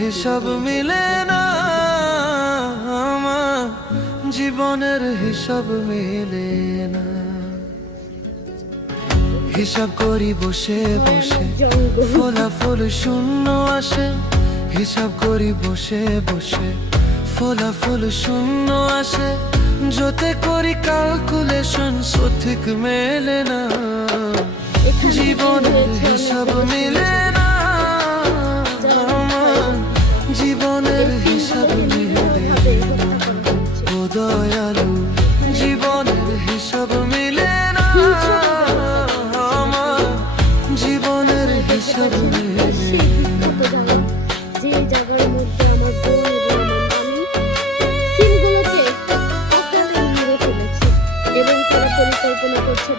হিসাব মিলে না, আমার জীবনের হিসাব মিলে না। হিসাব করি বসে বসে, ফলাফল শূন্য আসে। হিসাব করি বসে বসে, ফলাফল শূন্য আসে। যতে করি ক্যালকুলেশন সঠিক মেলে না, জীবনের হিসাব মিলে না, আমার জীবনের হিসাব মিলে না। ও দয়ালু, জীবনের হিসাব মিলে না, আমার জীবনের হিসাব মিলে না। যে জায়গার মধ্যে আমার বোন এবং আমি সিলগুলোকে মেরে ফেলেছি এবং তারা পরিকল্পনা করছে